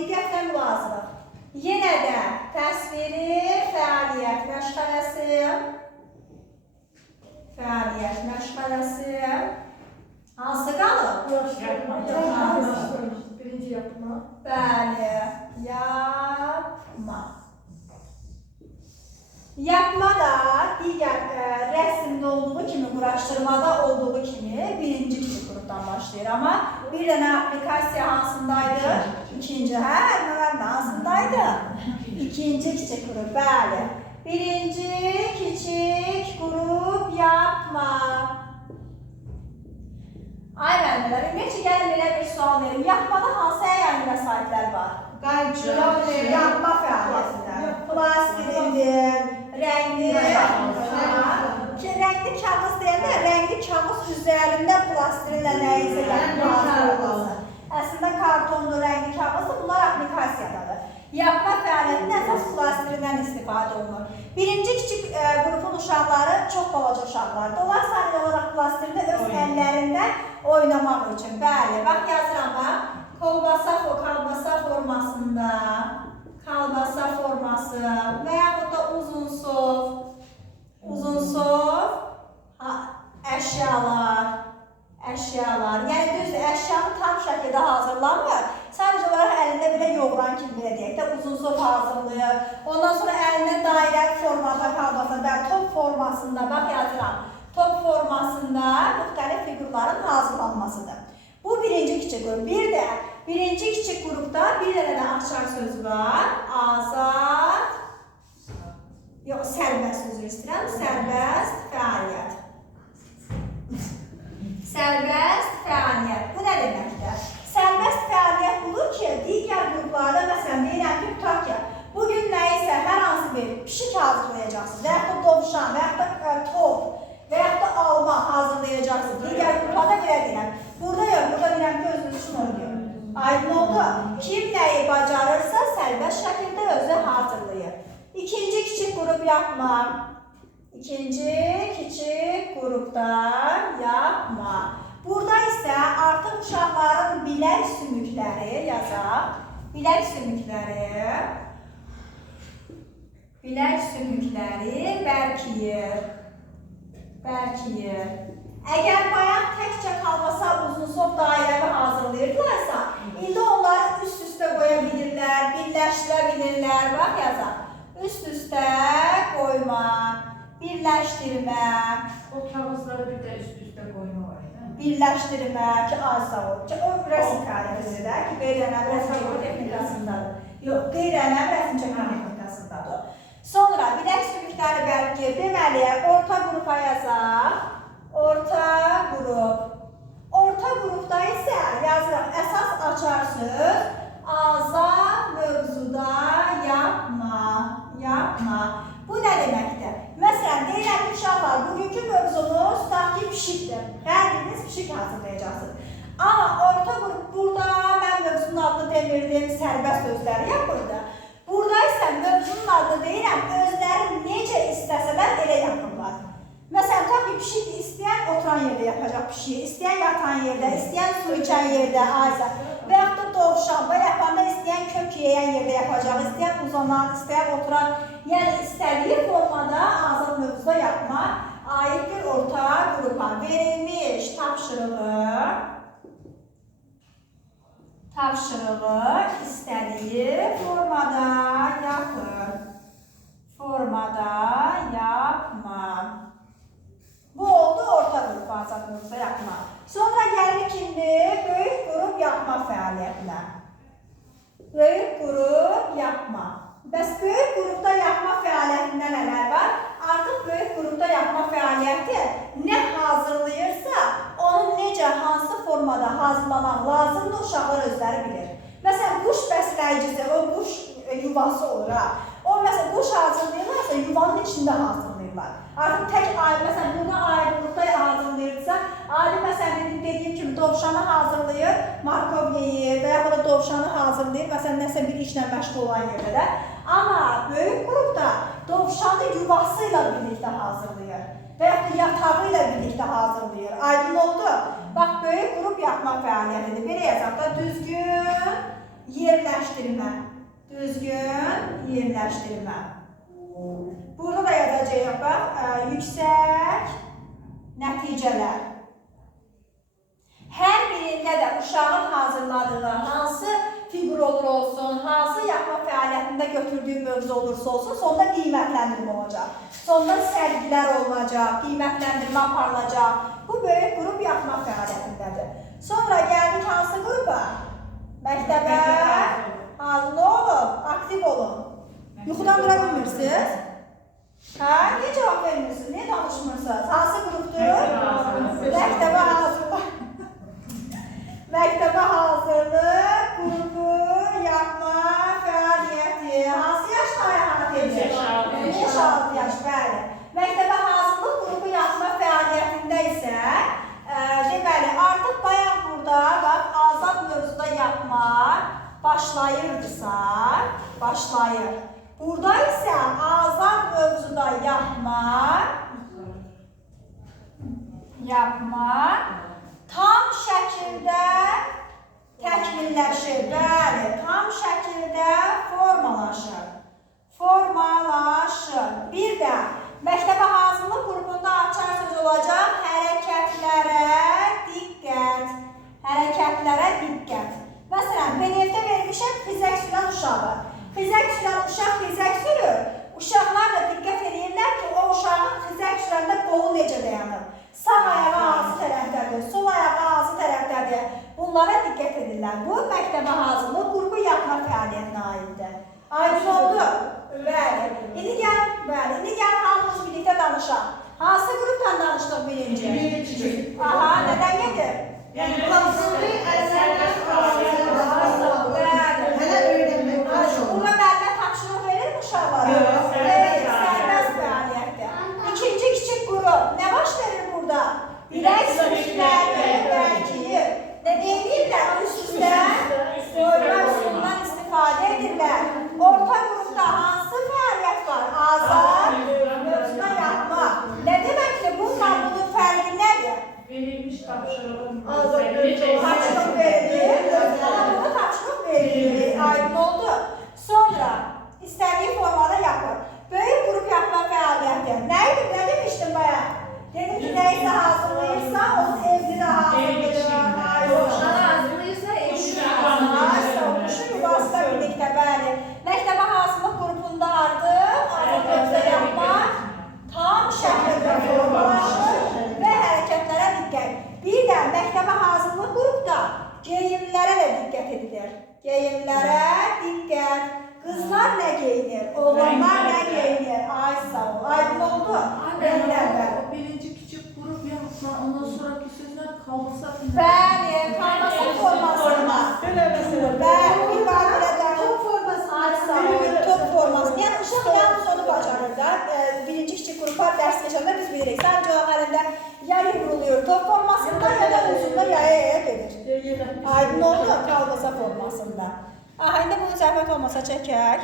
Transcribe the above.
diqqətlə qulaq. Yenə də təsviri fəaliyyət məşğələsi. Hansı qalır? Birinci yapma. Bəli, yapma. Yapma da digər rəsmdə olduğu kimi, quraşdırmada olduğu kimi birinci kiçik qrupdan başlayır. Amma bir dənə aplikasiya hansındaydı? İkinci, hansındaydı? İkinci kiçik qrup, bəli. Birinci kiçik qrup yapma. Ay müəllimlər, ümumiyyətcə gəlin belə bir sual verim. Yapmada hansı əyani vəsaitlər var? Yapma fəaliyyətində. Plastirindir, rəngli kağız deyəndə, rəngli kağız üzərində plastirinlə nəyisə yapma. Əslində kartondur, rəngli kağızdır, bunlar aplikasiyadadır. Yapma fəaliyyətində əsas plastirindən istifadə olunur. Birinci kiçik qrupun uşaqları çox balaca uşaqlardır. Onlar sadəcə olaraq plastirdə öz əllərində oynamaq üçün. Bəli, bax yazıram bax. Kolbasa formasında, kalbasa forması və yaxud da uzun sov əşyalar. Yəni düz əşyanı tam şəkildə hazırlanmır. Sadəcə olaraq əlində belə yoğuran kimi belə deyək də uzun sov hazırlayır. Ondan sonra əlində dairə formada kalbasa və top formasında, bax yazıram. Top formasında müxtəlif figurların hazırlanmasıdır. Bu birinci kiçik qrup. Bir də birinci kiçik qrupda bir dənə də açar söz var. Azad, yox, sərbəst üzr istəyirəm. Sərbəst fəaliyyət. Sərbəst fəaliyyət. Bu nə deməkdir? Sərbəst fəaliyyət budur ki, digər qruplarda, məsələn, deyirəm ki, tutaq ki, bugün nəyisə, hər hansı bir pişik hazırlayacaqsınız, və yaxud da dovşan, və yaxud da top, və yaxud da alma hazırlayacaqsınız. Digər qruplarda belə deyirəm. Burada yox, burada deyirəm ki, özünüz üçün oynayın. Aydın oldu. Kim nəyi bacarırsa, sərbəst şəkildə özü hazırlayır. İkinci kiçik qrup yapma. İkinci kiçik qrupda yapma. Burada isə artıq uşaqların bilək sümükləri yazaq. Bilək sümükləri bərkiyir. Əgər bayaq təkcə kalbasa uzun sov dairəvi hazırlayırdılarsa, indi onları üst-üstə qoya bilirlər, birləşdirə bilirlər. Bax yazaq. Üst-üstə qoyma, birləşdirmə. O kağızları bir də üst-üstə qoyma var. Birləşdirmə ki, azsa olur. O rəsm fəaliyyətində ki, qeyri-ənəv rəsm texnikasındadır. Yox, qeyri-ənəv rəsm çəkmə texnikasındadır. Sonra bilək sümükləri bərkiyir. Deməli, orta qrupa yazaq. Orta qrupda isə yazıraq. Əsas açar söz. Azad mövzuda yapma. Bu nə deməkdir? Məsələn, deyirəm ki, uşaqlar, bugünkü mövzumuz tutaq ki, pişikdir. Hər biriniz pişik hazırlayacaqsınız. Amma orta qrup burada mən mövzunun adını demirdim, sərbəst özləri yapırdı. Burada isə mövzunun adını deyirəm, özləri necə istəsələr elə yapırlar. Məsələn, tutaq ki, pişik istəyən oturan yerdə yapacaq pişiyi, istəyən yatan yerdə, istəyən su içən yerdə, aysa. Və yaxud da dovşan, və yapanda istəyən kök yeyən yerdə yapacaq, istəyən uzanan, istəyən oturan. Yəni, istədiyi formada azad mövzuda yapmaq aiddir orta qrupa. Verilmiş tapşırığı istədiyi formada yapma. Bu oldu orta qrup azad mövzuda yapma. Sonra gəlir kimdir? Böyük qrup yapma fəaliyyətinə. Böyük qrup yapma. Bəs böyük qrupda yapma fəaliyyətində nələr var? Artıq böyük qrupda yapma fəaliyyəti nə hazırlayırsa, onu necə, hansı formada hazırlamaq lazımdır, uşaqlar özləri bilir. Məsələn, quş bəsləyicisi, o quş yuvası olur. O, məsələn, quş hazırlayırlarsa, yuvanın içində hazırlayırlar. Artıq tək ayrı, məsələn, burada ayrılıqda hazırlayırsa, ayrı, məsələn, dediyim kimi dovşanı hazırlayır, markov yeyir və yaxud da dovşanı hazırlayır, məsələn, nəsə bir işlə məşğul olan yerdə də. Amma böyük qrupda dovşanı yuvası ilə birlikdə hazırlayır və yaxud da yatağı ilə birlikdə hazırlayır. Aydın oldu? Bax, böyük qrup yapma fəaliyyətidir. Belə yazaq da düzgün yerləşdir. yerləşdirmə. Düzgün yerləşdirmə. Burada da yazacağıq, bax, yüksək nəticələr. Hər birində də uşağın hazırladığı hansı fiqur olur olsun, hansı yapma fəaliyyətində götürdüyü mövzu olursa olsun, sonda qiymətləndirmə olacaq. Sonda sərgilər olacaq, qiymətləndirmə aparılacaq. Bu böyük qrup yapma fəaliyyətindədir. Sonra gəldik hansı qrupa? Məktəbə hazır olun, aktiv olun. Yuxudan dura bilmirsiniz? Hə, niyə cavab vermirsiniz? Niyə danışmırsınız? Hansı qrupdur? Məktəbə hazırlıq. Məktəbə hazırlıq qrupu yapma fəaliyyəti. Hansı yaşda əhatə edir? 5-6 yaş, bəli. Məktəbə hazırlıq qrupu yapma fəaliyyətində isə deməli, artıq bayaq burada bax, azad mövzuda yapmaq başlayırdısa, başlayır. Burada isə azad mövzuda yapmaq tam şəkildə təkmilləşir. Bəli, tam şəkildə formalaşır. Bir də məktəbə hazırlıq qrupunda açar söz olacaq hərəkətlərə diqqət. Məsələn, PDF-də vermişəm xizək sürən uşağı. Xizək sürən uşaq xizək sürür. Uşaqlar da diqqət edirlər ki, o uşağın xizək sürəndə qolu necə dayanır. Sağ ayağı hansı tərəfdədir, sol ayağı hansı tərəfdədir. Bunlara diqqət edirlər. Bu, məktəbə hazırlıq qrupu yapma fəaliyyətinə aiddir. Aydın oldu? Bəli. İndi gəl hamımız birlikdə danışaq. Hansı qrupdan danışdıq birinci? Aha, nədən gedir? Buna müəllimə tapşırıq verir uşaqlara? Sərbəst fəaliyyətdir. İkinci kiçik qrup. Nə baş verir burada? Bilək sürüşləri bərkiyir. Nə deyirlər? Üst-üstdən qoyma üsulundan istifadə edirlər. Orta qrupda hansı fəaliyyət var? Azad mövzuna yapmaq. Nə deməkdir? Bunun fərqi nədir? Verilmiş tapşırığın Tapşırıq verilir. Buna tapşırıq verilir. Aydın oldu. Sonra istədiyi formada yapır. Böyük qrup yapma fəaliyyəti. Nə demişdim bayaq? Dedim ki, nəysə hazırlayırsa, onun evini də hazırlayırsa, oxuşu yuvası da birlikdə, bəli. Məktəbə hazırlıq qrupunda artıq azad mövzuda yapmaq tam şəkildə formalaşır və hərəkətlərə diqqət. Bir də məktəbə hazırlıq qrupda geyimlərə də diqqət edilir. Geyimlərə diqqət. Qızlar nə geyinir? Oğlanlar nə geyinir? Ay sağ ol. Aydın oldu? Birinci küçük grup yapma, ondan sonraki sözler kalmasa. Bəli, kalmasa formasında. Bəli, ibarədən top forması. Ay sağ ol. Top forması. Yəni, uşaq yalnız onu bacarır da. Birinci kiçik qrupa dərs keçəndə biz bilirik. Sadəcə o əlində ya yumruluyor top formasında ya da uzunda yaya gedir. Aydın oldu? Kalmasa formasında. Aha, indi bunu zəhmət olmasa çəkək.